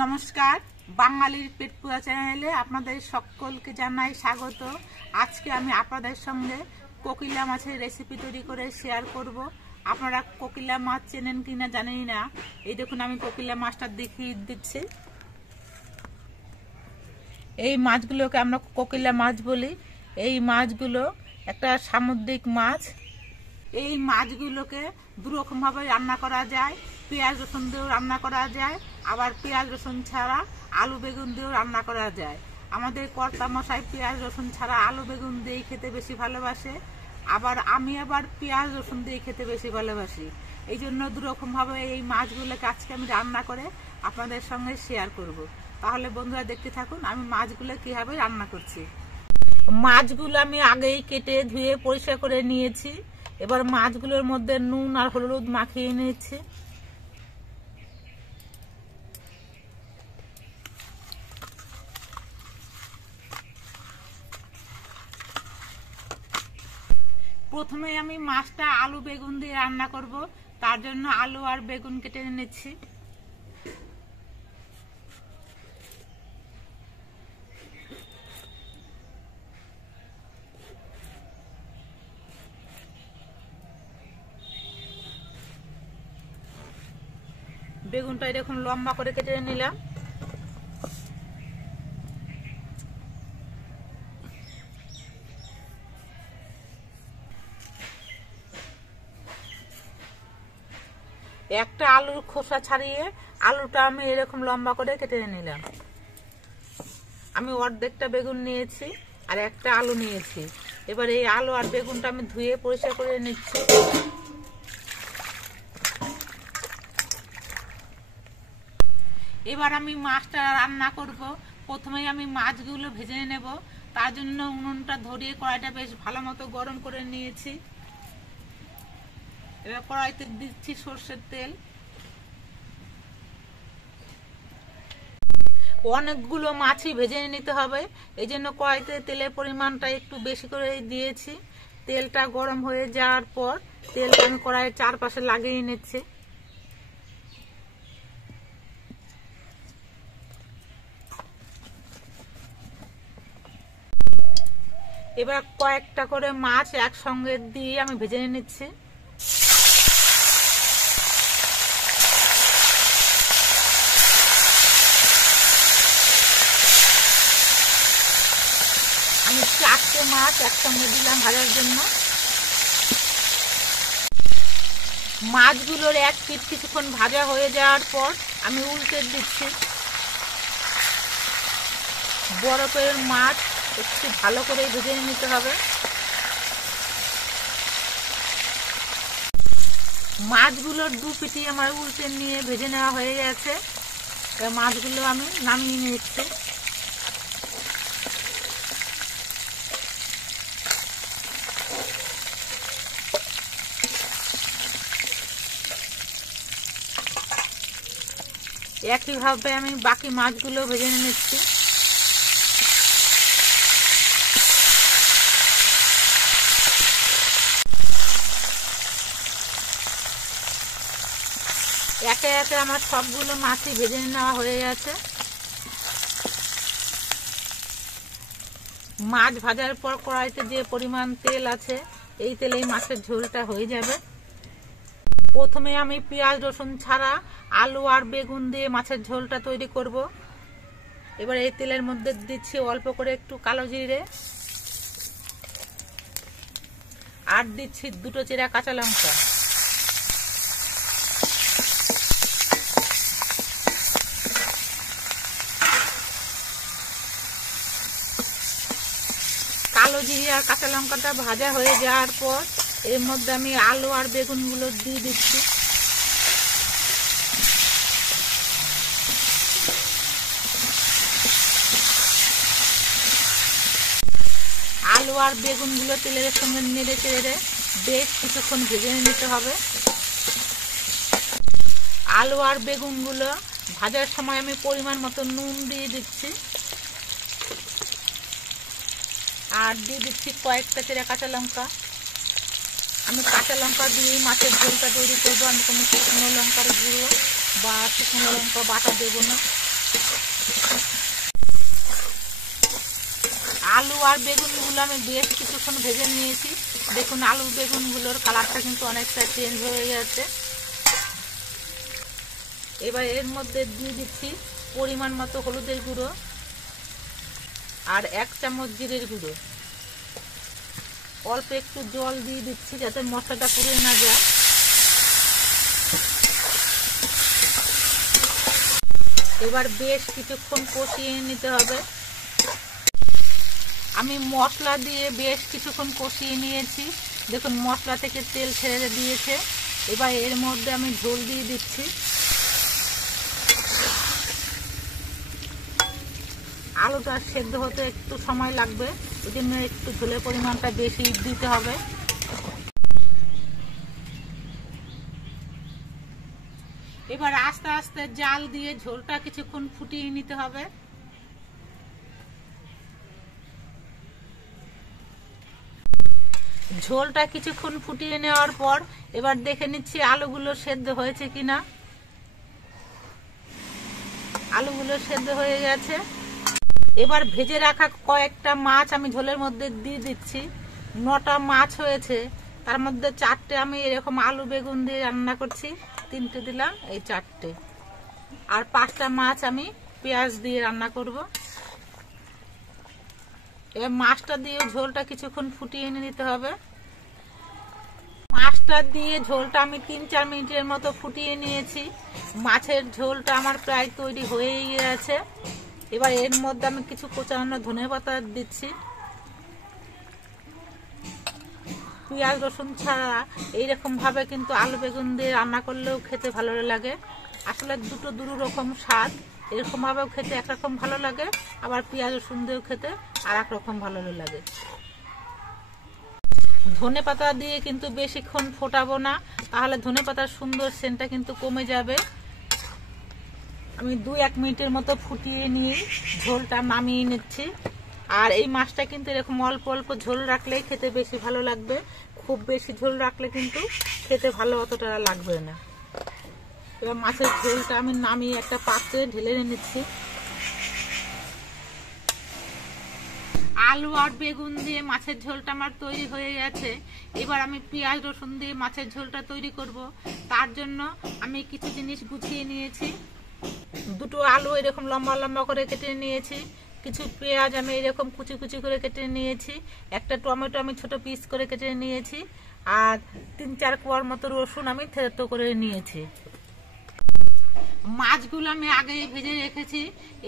নমস্কার, বাঙালির পেট পুরা চ্যানেলে আপনাদের সকলকে জানাই স্বাগত। আজকে আমি আপনাদের সঙ্গে কোকিলা মাছের রেসিপি তৈরি করে শেয়ার করব। আপনারা কোকিলা মাছ চেনেন কিনা জানি না। এই দেখুন, আমি কোকিলা মাছটা দেখিয়ে দিচ্ছি। এই মাছগুলোকে আমরা কোকিলা মাছ বলি। এই মাছগুলো একটা সামুদ্রিক মাছ। এই মাছগুলোকে দুরকমভাবে রান্না করা যায়। পেঁয়াজ রসুন দিয়েও রান্না করা যায়, আবার পেঁয়াজ রসুন ছাড়া আলু বেগুন দিয়েও রান্না করা যায়। আমাদের কর্তা মশাই পেঁয়াজ রসুন ছাড়া আলু বেগুন দিয়েই খেতে বেশি ভালোবাসে, আমি আবার পেঁয়াজ রসুন দিয়ে খেতে বেশি ভালোবাসি। এই জন্য দুরকমভাবে এই মাছগুলোকে আজকে আমি রান্না করে আপনাদের সঙ্গে শেয়ার করব। তাহলে বন্ধুরা দেখতে থাকুন আমি মাছগুলো কীভাবে রান্না করছি। মাছগুলো আমি আগেই কেটে ধুয়ে পরিষ্কার করে নিয়েছি। এবার মাছগুলোর মধ্যে নুন আর হলুদ মাখিয়ে নিয়েছি। প্রথমে আমি মাছটা আলু বেগুন দিয়ে রান্না করব, তার জন্য আলু আর বেগুন কেটে নিচ্ছি। বেগুনটা এরকম লম্বা করে কেটে নিলাম। একটা আলুর খোসা ছাড়িয়ে আলুটা আমি এরকম লম্বা করে কেটে নিলাম। আমি অর্ধেকটা বেগুন নিয়েছি আর একটা আলু নিয়েছি। এবার এই আলু আর বেগুনটা আমি ধুয়ে পরিষ্কার করে নিচ্ছি। এবার আমি মাছটা রান্না করব। প্রথমেই আমি মাছগুলো ভেজে নেব। তার জন্য উনুনটা ধরিয়ে কড়াইটা বেশ ভালো মতো গরম করে নিয়েছি। এবার কড়াইতে দিচ্ছি সরষের তেল। অনেকগুলো মাছই ভেজে নিতে হবে, এই জন্য কড়াইতে তেলের পরিমাণটা একটু বেশি করে দিয়েছি। তেলটা গরম হয়ে যাওয়ার পর তেলটা আমি কড়াইয়ের চারপাশে লাগিয়ে নিচ্ছি। এবার কয়েকটা করে মাছ একসঙ্গে দিয়ে আমি ভেজে নিচ্ছি। আমি 4টে মাছ একসঙ্গে দিলাম ভাজার জন্য। মাছগুলোর এক পিঠ কিছুক্ষণ ভাজা হয়ে যাওয়ার পর আমি উল্টে দিচ্ছি। বরফের মাছ একটু ভালো করে ভেজে নিতে হবে। মাছগুলোর দু পিঠই আমার উল্টে নিয়ে ভেজে নেওয়া হয়ে গেছে। মাছগুলো আমি নামিয়ে নিচ্ছি। একইভাবে আমি বাকি মাছগুলো ভেজে নিচ্ছি। একে একে আমার সবগুলো মাছই ভেজে নেওয়া হয়ে গেছে। মাছ ভাজার পর কড়াইতে যে পরিমাণ তেল আছে, এই তেলেই মাছের ঝোলটা হয়ে যাবে। প্রথমে আমি পেঁয়াজ রসুন ছাড়া আলু আর বেগুন দিয়ে মাছের ঝোলটা তৈরি করব। এবার এই তেলের মধ্যে দিচ্ছি অল্প করে একটু কালো জিরে, আর দিচ্ছি 2টো চেরা কাঁচা লঙ্কা। কালো জিরে আর কাঁচা লঙ্কাটা ভাজা হয়ে যাওয়ার পর এর মধ্যে আমি আলু আর বেগুনগুলো দিয়ে দিচ্ছি। আলু আর বেগুনগুলো তেলের সঙ্গে নেড়ে চেড়ে বেশ কিছুক্ষণ ভেজে নিতে হবে। আলু আর বেগুনগুলো ভাজার সময় আমি পরিমাণ মতো নুন দিয়ে দিচ্ছি, আর দিয়ে দিচ্ছি কয়েকটা চেরা কাঁচা লঙ্কা। আমি কাঁচা লঙ্কা দিয়েই মাছের ঝোলটা তৈরি করবো। আমি কোনো শুকনো লঙ্কার গুঁড়ো বা শুকনো লঙ্কা বাটা দেবো না। আলু আর বেগুনগুলো আমি বেশ কিছুক্ষণ ভেজে নিয়েছি। দেখুন আলু বেগুনগুলোর কালারটা কিন্তু অনেকটা চেঞ্জ হয়ে গেছে। এবার এর মধ্যে দিয়ে দিচ্ছি পরিমাণ মতো হলুদের গুঁড়ো আর 1 চামচ জিরের গুঁড়ো। অল্প একটু জল দিয়ে দিচ্ছি যাতে মশলাটা পুড়ে না যায়। এবার বেশ কিছুক্ষণ কষিয়ে নিতে হবে। আমি মশলা দিয়ে বেশ কিছুক্ষণ কষিয়ে নিয়েছি। দেখুন মশলা থেকে তেল ছেড়ে দিয়েছে। এবার এর মধ্যে আমি ঝোল দিয়ে দিচ্ছি। আলুটা সেদ্ধ হতে একটু সময় লাগবে, ওই জন্য একটু ঝোলের পরিমাণটা বেশি দিতে হবে। এবার আস্তে আস্তে জাল দিয়ে ঝোলটা কিছুক্ষণ ফুটিয়ে নিতে হবে। ঝোলটা কিছুক্ষণ ফুটিয়ে নেওয়ার পর এবার দেখে নিচ্ছি আলুগুলো সেদ্ধ হয়েছে কিনা। আলুগুলো সেদ্ধ হয়ে গেছে। এবার ভেজে রাখা কয়েকটা মাছ আমি ঝোলের মধ্যে দিয়ে দিচ্ছি। 9টা মাছ হয়েছে, তার মধ্যে 4টে আমি এরকম আলু বেগুন দিয়ে রান্না করছি, 3টে দিলাম, এই 4টে। আর 5টা মাছ আমি পেঁয়াজ দিয়ে রান্না করব। এবার মাছটা দিয়ে ঝোলটা কিছুক্ষণ ফুটিয়ে নিতে হবে। মাছটা দিয়ে ঝোলটা আমি 3-4 মিনিটের মতো ফুটিয়ে নিয়েছি। মাছের ঝোলটা আমার প্রায় তৈরি হয়েই গেছে। এবার এর মধ্যে আমি কিছু কোচানো ধনেপাতা দিচ্ছি। পেঁয়াজ রসুন ছাড়া এইরকম ভাবে কিন্তু আলু বেগুন দিয়ে রান্না করলেও খেতে ভালো লাগে। আসলে দুটো রকম স্বাদ। এরকম ভাবেও খেতে একরকম ভালো লাগে, আবার পেঁয়াজ রসুন দিয়েও খেতে আর এক রকম ভালো লাগে। ধনেপাতা দিয়ে কিন্তু বেশিক্ষণ ফোটাবো না, তাহলে ধনেপাতার সুন্দর সেন্টটা কিন্তু কমে যাবে। আমি 2-1 মিনিটের মতো ফুটিয়ে নিয়ে ঝোলটা নামিয়ে নিচ্ছি। আর এই মাছটা কিন্তু এরকম অল্প অল্প ঝোল রাখলেই খেতে বেশি ভালো লাগবে। খুব বেশি ঝোল রাখলে কিন্তু খেতে ভালো অতটা লাগবে না। এবার মাছের ঝোলটা আমি নামিয়ে একটা পাত্রে ঢেলে নিচ্ছি। আলু আর বেগুন দিয়ে মাছের ঝোলটা আমার তৈরি হয়ে গেছে। এবার আমি পেঁয়াজ রসুন দিয়ে মাছের ঝোলটা তৈরি করব। তার জন্য আমি কিছু জিনিস গুছিয়ে নিয়েছি। 2টো আলু এরকম লম্বা লম্বা করে কেটে নিয়েছি। কিছু পেঁয়াজ আমি এরকম কুচি কুচি করে কেটে নিয়েছি। একটা টমেটো আমি ছোট পিস করে কেটে নিয়েছি। আর 3-4 কোয়ার মতো রসুন আমি থেতো করে নিয়েছি। মাছগুলো আমি আগেই ভেজে রেখেছি।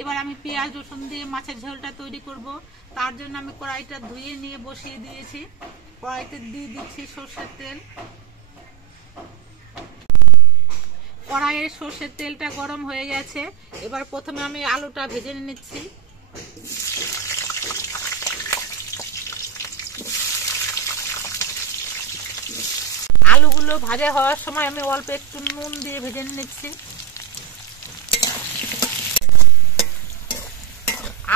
এবার আমি পেঁয়াজ রসুন দিয়ে মাছের ঝোলটা তৈরি করব। তার জন্য আমি কড়াইটা ধুয়ে নিয়ে বসিয়ে দিয়েছি। কড়াইতে দিয়ে দিচ্ছি সরষের তেল। কড়াইয়ের সরষের তেলটা গরম হয়ে গেছে। এবার প্রথমে আমি আলুটা ভেজে নিচ্ছি। আলুগুলো ভাজা হওয়ার সময় আমি অল্প একটু নুন দিয়ে ভেজে নিচ্ছি।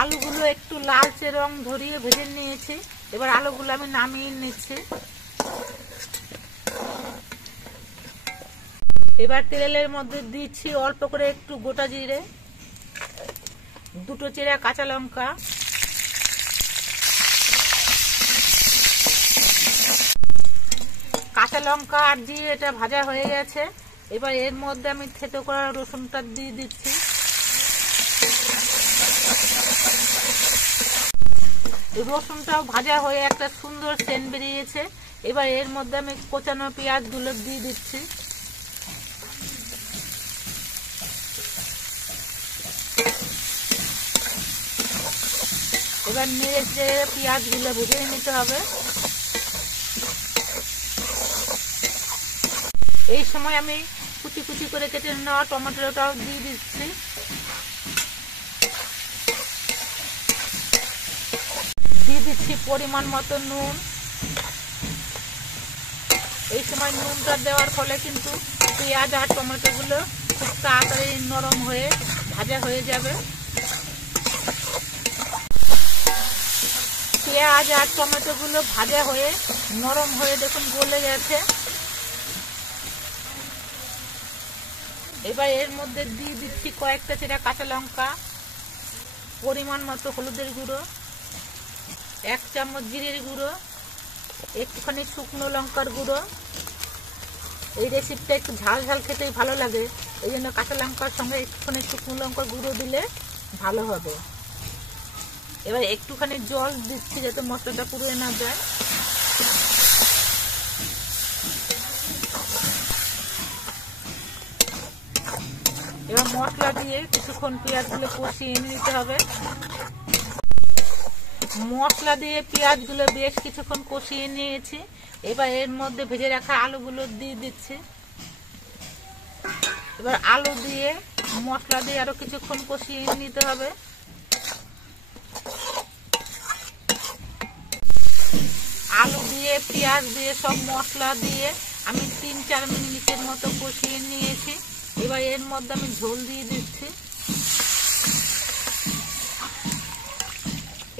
আলুগুলো একটু লালচে রং ধরিয়ে ভেজে নিয়েছি। এবার আলুগুলো আমি নামিয়ে নিচ্ছি। এবার তেলের মধ্যে দিচ্ছি অল্প করে একটু গোটা জিরে, 2টো চেরা কাঁচা লঙ্কা, কাঁচা লঙ্কা আর জিরেটা ভাজা হয়ে গেছে। এবার এর মধ্যে আমি থেতো করা রসুনটা দিয়ে দিচ্ছি। রসুনটাও ভাজা হয়ে একটা সুন্দর সেন্ট বেরিয়েছে। এবার এর মধ্যে আমি কোচানো পেঁয়াজগুলো দিয়ে দিচ্ছি। এবার নেড়ে চেড়ে পেঁয়াজগুলো ভেজে নিতে হবে। এই সময় আমি কুচি কুচি করে কেটে নেওয়া টমেটোটাও দিয়ে দিচ্ছি। দিয়ে দিচ্ছি পরিমাণ মতো নুন। এই সময় নুনটা দেওয়ার ফলে কিন্তু পেঁয়াজ আর টমেটোগুলো খুব তাড়াতাড়ি নরম হয়ে ভাজা হয়ে যাবে। পেঁয়াজ আর টমেটোগুলো ভাজা হয়ে নরম হয়ে দেখুন গলে গেছে। এবার এর মধ্যে দিয়ে দিচ্ছি কয়েকটা চেরা কাঁচা লঙ্কা, পরিমাণ মতো হলুদের গুঁড়ো, 1 চামচ জিরের গুঁড়ো, একটুখানি শুকনো লঙ্কার গুঁড়ো। এই রেসিপিটা একটু ঝাল ঝাল খেতেই ভালো লাগে, এই জন্য কাঁচা লঙ্কার সঙ্গে একটুখানি শুকনো লঙ্কার গুঁড়ো দিলে ভালো হবে। এবার একটুখানি জল দিচ্ছি যাতে মশলাটা পুড়ে না যায়। এবার মশলা দিয়ে কিছুক্ষণ পেঁয়াজগুলো কষিয়ে নিতে হবে। মশলা দিয়ে পেঁয়াজগুলো বেশ কিছুক্ষণ কষিয়ে নিয়েছি। এবার এর মধ্যে ভেজে রাখা আলুগুলো দিয়ে দিচ্ছি। এবার আলু দিয়ে মশলা দিয়ে আরো কিছুক্ষণ কষিয়ে নিতে হবে। আলু দিয়ে পেঁয়াজ দিয়ে সব মশলা দিয়ে আমি 3-4 মিনিটের মতো কষিয়ে নিয়েছি। এবার এর মধ্যে আমি ঝোল দিয়ে দিচ্ছি।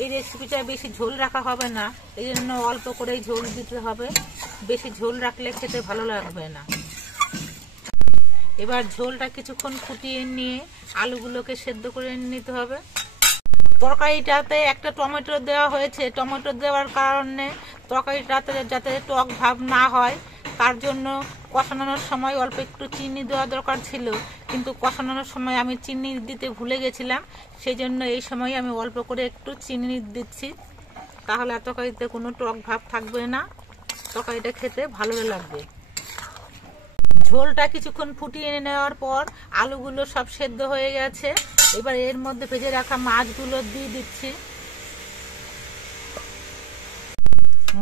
এই রেসিপিটা বেশি ঝোল রাখা হবে না, এই জন্য অল্প করেই ঝোল দিতে হবে, বেশি ঝোল রাখলে খেতে ভালো লাগবে না। এবার ঝোলটা কিছুক্ষণ ফুটিয়ে নিয়ে আলুগুলোকে সেদ্ধ করে নিতে হবে। তরকারিটাতে একটা টমেটো দেওয়া হয়েছে, টমেটো দেওয়ার কারণে তরকারিটাতে যাতে টক ভাব না হয় তার জন্য কষানোর সময় অল্প একটু চিনি দেওয়া দরকার ছিল, কিন্তু কষানোর সময় আমি চিনি দিতে ভুলে গেছিলাম, সেই জন্য এই সময় আমি অল্প করে একটু চিনি দিচ্ছি। তাহলে তরকারিতে কোনো টক ভাব থাকবে না, তরকারিটা খেতে ভালো লাগবে। ঝোলটা কিছুক্ষণ ফুটিয়ে নেওয়ার পর আলুগুলো সব সেদ্ধ হয়ে গেছে। এবার এর মধ্যে ভেজে রাখা মাছগুলো দিয়ে দিচ্ছি।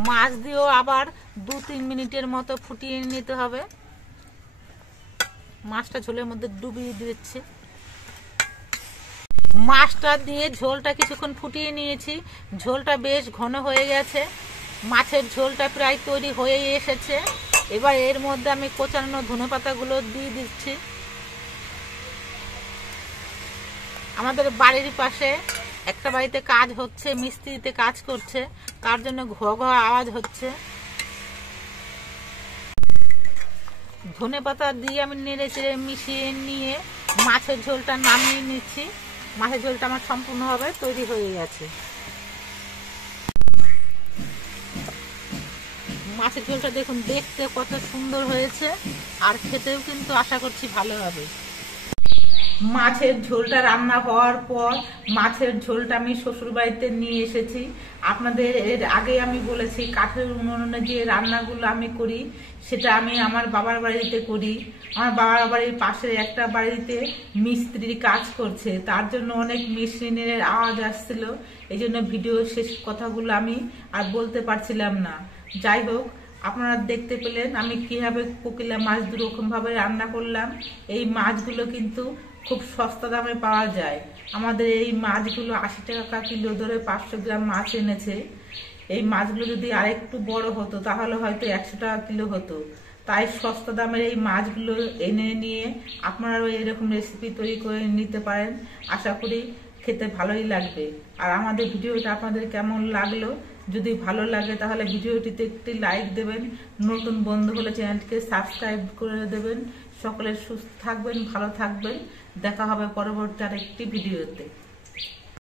মাছ দিয়েও আবার 2-3 মিনিটের মতো ফুটিয়ে নিতে হবে। মাছটা ঝোলের মধ্যে ডুবিয়ে দিচ্ছি। মাছটা দিয়ে ঝোলটা কিছুক্ষণ ফুটিয়ে নিয়েছি। ঝোলটা বেশ ঘন হয়ে গেছে, মাছের ঝোলটা প্রায় তৈরি হয়ে এসেছে। এবার এর মধ্যে আমি কোচানো ধনেপাতাগুলো দিয়ে দিচ্ছি। আমাদের বাড়ির পাশে একটা বাড়িতে কাজ হচ্ছে, মিস্ত্রিতে কাজ করছে, তার জন্য ঘ ঘ আওয়াজ হচ্ছে। ধনেপাতা দিয়ে আমি নেড়ে চেড়ে মিশিয়ে নিয়ে মাছের ঝোলটা নামিয়ে নিচ্ছি। মাছের ঝোলটা আমার সম্পূর্ণভাবে তৈরি হয়ে গেছে। মাছের ঝোলটা দেখুন দেখতে কত সুন্দর হয়েছে, আর খেতেও কিন্তু আশা করছি ভালো হবে। মাছের ঝোলটা রান্না হওয়ার পর মাছের ঝোলটা আমি শ্বশুর বাড়িতে নিয়ে এসেছি। আপনাদের এর আগে আমি বলেছি কাঠের উনুনে যে রান্নাগুলো আমি করি সেটা আমি আমার বাবার বাড়িতে করি। আমার বাবার বাড়ির পাশে একটা বাড়িতে মিস্ত্রির কাজ করছে, তার জন্য অনেক মেশিনের আওয়াজ আসছিল, এই জন্য ভিডিও শেষ কথাগুলো আমি আর বলতে পারছিলাম না। যাই হোক, আপনারা দেখতে পেলেন আমি কিভাবে কোকিলা মাছ দুরকমভাবে রান্না করলাম। এই মাছগুলো কিন্তু খুব সস্তা দামে পাওয়া যায়। আমাদের এই মাছগুলো 80 টাকা কিলো ধরে 500 গ্রাম মাছ এনেছে। এই মাছগুলো যদি আরেকটু বড় হতো তাহলে হয়তো 100 টাকা কিলো হতো। তাই সস্তা দামের এই মাছগুলো এনে নিয়ে আপনারাও এরকম রেসিপি তৈরি করে নিতে পারেন। আশা করি খেতে ভালোই লাগবে। আর আমাদের ভিডিওটা আপনাদের কেমন লাগলো, যদি ভালো লাগে তাহলে ভিডিওটিতে একটি লাইক দেবেন, নতুন বন্ধু হলে চ্যানেলটিকে সাবস্ক্রাইব করে দেবেন। সকলে সুস্থ থাকবেন, ভালো থাকবেন। দেখা হবে পরবর্তী আরেকটি ভিডিওতে।